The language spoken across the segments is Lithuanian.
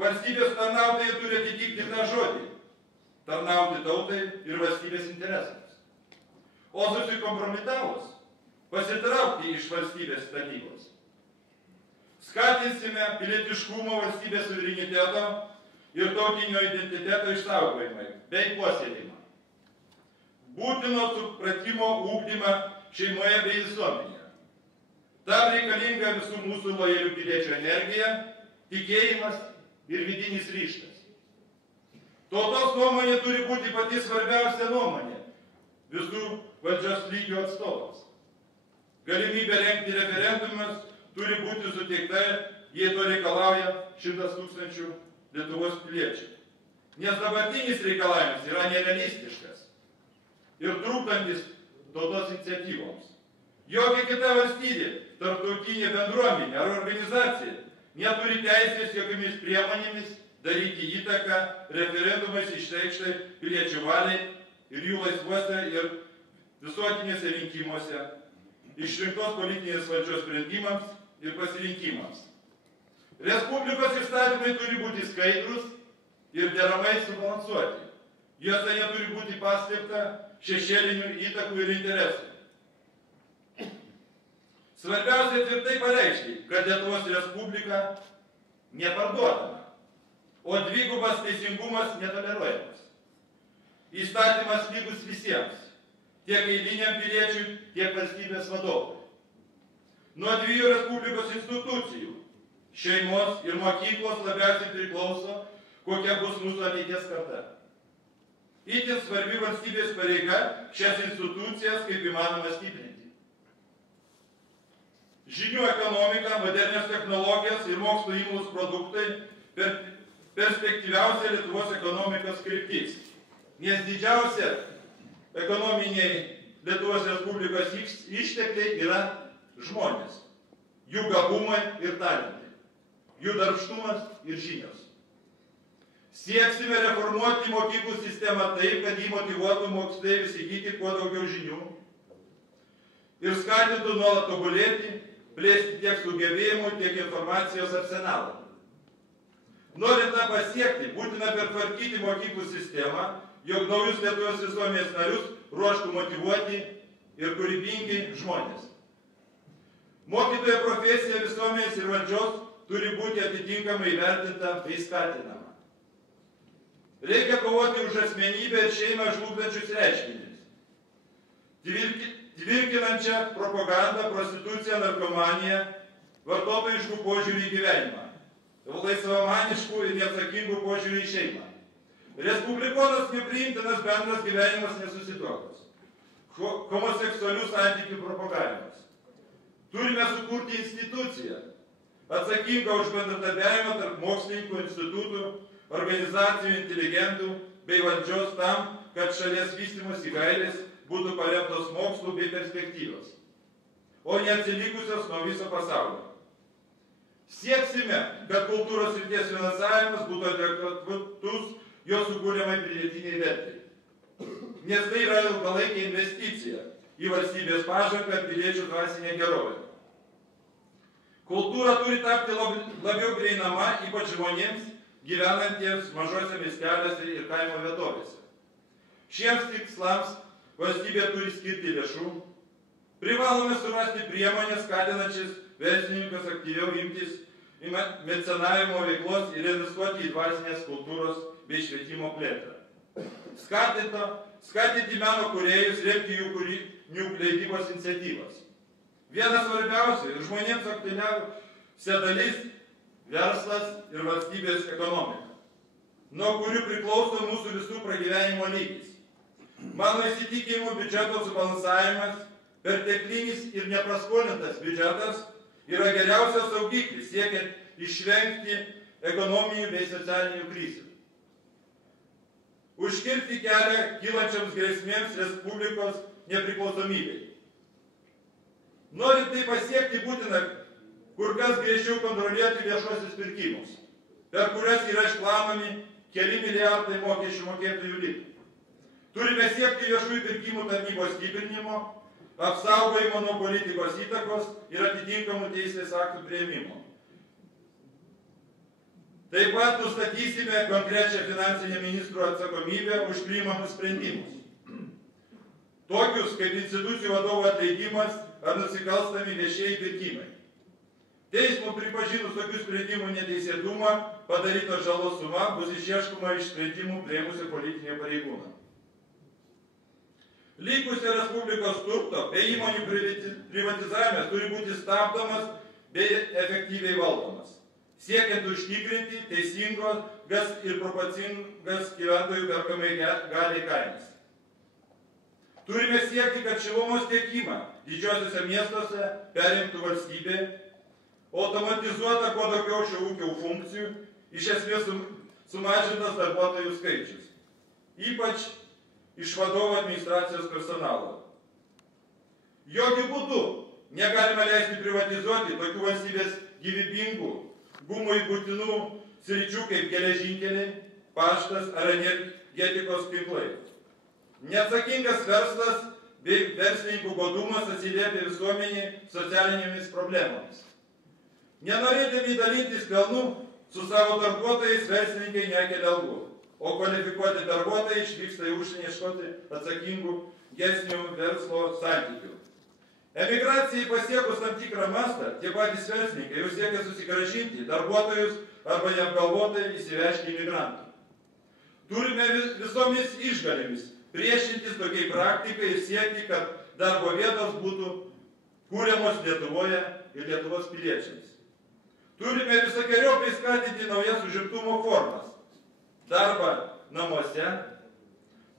Valstybės tarnautojai turi atitikti tą žodį – tarnauti tautai ir valstybės interesams. O susikompromitavus pasitraukti iš valstybės tarnybos. Skatinsime pilietiškumo, valstybės suvereniteto ir tautinio identiteto išsaugojimą bei puoselėjimą. Būtino supratimo ugdymą šeimoje bei visuomenėje. Tam reikalinga visų mūsų lojalių piliečių energija, tikėjimas ir vidinis ryžtas. Tautos nuomonė turi būti pati svarbiausia nuomonė visų valdžios lygių atstovams. Galimybė rengti referendumus turi būti suteikta, jei to reikalauja 100 000 Lietuvos piliečių. Nes dabartinis reikalavimas yra nerealistiškas ir trūkdantis tautos iniciatyvoms. Jokia kita valstybė, tarptautinė bendruomenė ar organizacija neturi teisės jokiamis priemonėmis daryti įtaką referendumais išreikštai piliečių valiai ir jų laisvuose ir visuotinėse rinkimuose, išrinktos politinės valdžios sprendimams ir pasirinkimams. Respublikos įstatymai turi būti skaidrus ir deramai subalansuoti. Juose neturi būti paslėpta šešėlinių įtakų ir interesų. Svarbiausia tvirtai pareikšti, kad Lietuvos Respublika neparduodama, o dvigubas teisingumas netoleruojamas. Įstatymas lygus visiems, tiek eiliniam piliečiui, tiek valstybės vadovui. Nuo dviejų Respublikos institucijų, šeimos ir mokyklos labiausiai priklauso, kokia bus mūsų ateities karta. Itin svarbi valstybės pareiga šias institucijas kaip įmanoma stiprinti. Žinių ekonomika, modernios technologijos ir mokslo imlūs produktai perspektyviausia Lietuvos ekonomikos kryptis, nes didžiausia ekonominiai Lietuvos Respublikos ištekliai yra žmonės, jų gabumai ir talentai, jų darbštumas ir žinios. Sieksime reformuoti mokyklų sistemą taip, kad jį motyvuotų moksleivius įgyti kuo daugiau žinių ir skatintų nuolat tobulėti, plėsti tiek sugebėjimų, tiek informacijos arsenalą. Norint tą pasiekti, būtina pertvarkyti mokyklų sistemą, jog naujus Lietuvos visuomenės narius ruoštų motyvuoti ir kūrybingi žmonės. Mokytojo profesija visuomenės ir valdžios turi būti atitinkamai įvertinta bei skatinama. Reikia kovoti už asmenybę ir šeimą žlugdančius reiškinius. Tvirkinančią propagandą, prostituciją, narkomaniją, vartotojiškų požiūrį į gyvenimą, laisvamaniškų ir neatsakingų požiūrį į šeimą. Respublikonas nepriimtinas bendras gyvenimas nesusituokus. Homoseksualių santykių propagavimas. Turime sukurti instituciją, atsakingą už bendradarbiavimą tarp mokslininkų, institutų, organizacijų, inteligentų bei valdžios tam, kad šalies vystymosi gairės būtų paremtos mokslų bei perspektyvos, o neatsilikusios nuo viso pasaulio. Sieksime, kad kultūros srities finansavimas būtų adekvatus jo sukūriamai pridėtiniai vertei, nes tai yra ilgalaikė investicija į valstybės pažangą ir piliečių dvasinę gerovę. Kultūra turi tapti labiau prieinama, ypač žmonėms gyvenantiems mažose miesteliuose ir kaimo vietovėse. Šiems tikslams valstybė turi skirti lėšų. Privalome surasti priemonės, skatinančias verslininkus aktyviau imtis mecenavimo veiklos ir investuoti į dvasinės kultūros bei švietimo plėtrą. Skatinti meno kūrėjus, remti jų kūrinių leidybos iniciatyvas. Vienas svarbiausių ir žmonėms aktualiausia dalis – verslas ir valstybės ekonomika, nuo kurių priklauso mūsų visų pragyvenimo lygis. Mano įsitikinimu biudžeto subalansavimas, perteklinis ir nepraskolintas biudžetas yra geriausias saugiklis siekiant išvengti ekonominių bei socialinių krizių. Užkirsti kelią kylančiams grėsmėms Respublikos nepriklausomybei. Norint tai pasiekti, būtina kur kas griežčiau kontroliuoti viešuosius pirkimus, per kurias yra išplaunami keli milijardai mokesčių mokėtojų litų. Turime siekti viešųjų pirkimų tarnybos stiprinimo, apsaugojimo nuo politikos įtakos ir atitinkamų teisės aktų priėmimo. Taip pat nustatysime konkrečią finansinę ministro atsakomybę už priimamus sprendimus. Tokius kaip institucijų vadovų atleidimas ar nusikalstami viešieji pirkimai. Teismų pripažinus tokių sprendimų neteisėtumą, padarytos žalos suma bus išieškoma iš sprendimų priėmusio politinio pareigūno. Likusio Respublikos turto bei įmonių privatizavimas turi būti stabdomas bei efektyviai valdomas, siekiant užtikrinti teisingas ir proporcingas gyventojų perkamai galiai kainas. Turime siekti, kad šilumos tiekimą didžiosiuose miestuose perimtų valstybė, automatizuota kuo daugiau šio ūkio funkcijų, iš esmės sumažintas darbuotojų skaičius, ypač iš vadovo administracijos personalo. Jokiu būdu negalime leisti privatizuoti tokių valstybės gyvybingų, gumui būtinų sričių kaip geležinkeliai, paštas ar energetikos tinklai. Neatsakingas verslas bei verslininkų godumas atsiliepia visuomeniai socialinėmis problemomis. Nenorėdami dalintis pelnu su savo darbuotojais, verslininkai nekelia algų, o kvalifikuoti darbuotojai išvyksta į užsienį ieškoti atsakingų gesnių verslo santykių. Emigracijai pasiekus tam tikrą mastą, tie patys verslininkai jau siekia susigrąžinti darbuotojus arba neapgalvotai įsivežti imigrantų. Turime visomis išgalėmis priešintis tokiai praktikai ir siekti, kad darbo vietos būtų kūriamos Lietuvoje ir Lietuvos piliečiams. Turime visokiojopai skatinti naujas užimtumo formas. Darbą namuose,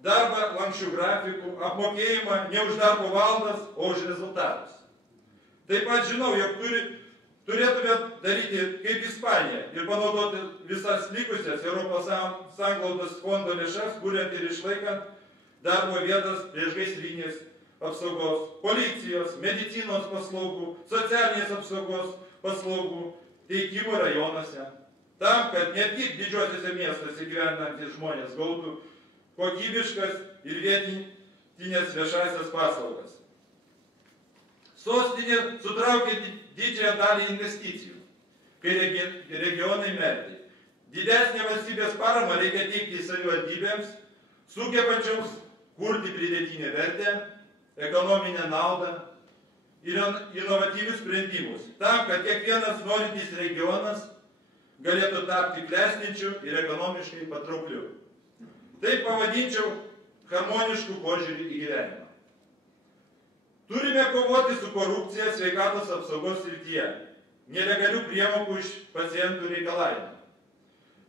darbą lanksčių grafikų, apmokėjimą ne už darbo valandas, o už rezultatus. Taip pat žinau, jog turėtume daryti kaip Ispanija ir panaudoti visas likusias Europos Sąjungos fondo lėšas, kuriant ir išlaikant darbo vietas priešgaisrinės apsaugos, policijos, medicinos paslaugų, socialinės apsaugos paslaugų teikimo rajonuose, tam, kad ne tik didžiuosiuose miestuose gyvenantys žmonės gautų kokybiškas ir vietinės viešasias paslaugas. Sostinė sutraukia didžiąją dalį investicijų, kai regionai merkia. Didesnė valstybės parama reikia teikti savivaldybėms, sugebančioms kurti pridėtinę vertę, ekonominę naudą ir inovatyvius sprendimus, tam, kad kiekvienas norintis regionas galėtų tapti klestinčiu ir ekonomiškai patraukliu. Taip pavadinčiau harmoniškų požiūrį į gyvenimą. Turime kovoti su korupcija sveikatos apsaugos srityje, nelegalių priemokų iš pacientų reikalavimų.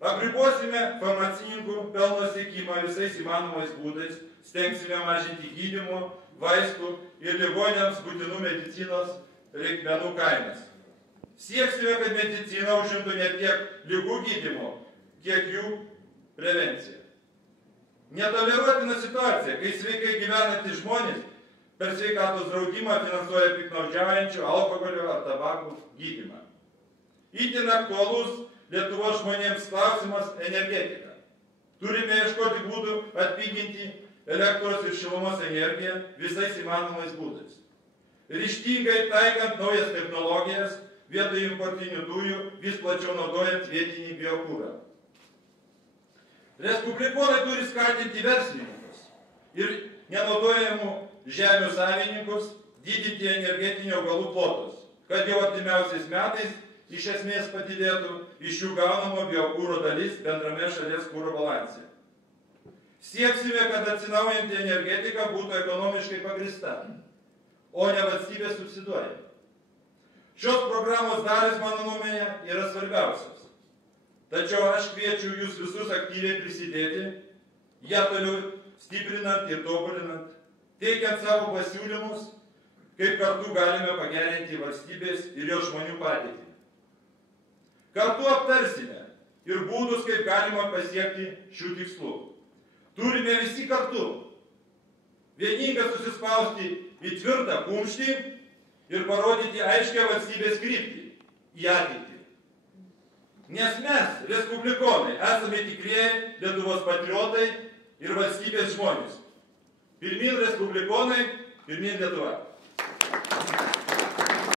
Apribosime farmacininkų pelno siekimą visais įmanomais būdais, stengsime mažinti gydymo, vaistų ir ligoniams būtinų medicinos reikmenų kainas. Sieksime, kad medicina užimtų ne tiek ligų gydymo, kiek jų prevenciją. Netoleruotina situacija, kai sveikai gyvenantys žmonės per sveikatos draudimą finansuoja piktnaudžiaujančių alkoholio ar tabakų gydymą. Itin aktualus Lietuvos žmonėms klausimas energetika. Turime ieškoti būdų atpiginti elektros ir šilumos energiją visais įmanomais būdais. Ryžtingai taikant naujas technologijas, vietoj importinių dujų, vis plačiau naudojant vietinį biokūrą. Respublikonai turi skatinti verslininkus ir nenaudojamų žemių savininkus didinti energetinių augalų plotus, kad jau artimiausiais metais iš esmės padidėtų iš jų gaunamo biokūro dalis bendrame šalies kūro balanse. Sieksime, kad atsinaujanti energetika būtų ekonomiškai pagrįsta, o ne valstybės subsiduojama. Šios programos dalis, mano nuomonė, yra svarbiausios. Tačiau aš kviečiu jūs visus aktyviai prisidėti, ją toliau stiprinant ir tobulinant, teikiant savo pasiūlymus, kaip kartu galime pagerinti valstybės ir jos žmonių padėtį. Kartu aptarsime ir būdus, kaip galima pasiekti šių tikslų. Turime visi kartu vieningai susispausti į tvirtą kumštį ir parodyti aiškią valstybės kryptį į ateitį. Nes mes, respublikonai, esame tikrieji Lietuvos patriotai ir valstybės žmonės. Pirmyn respublikonai, pirmyn Lietuva.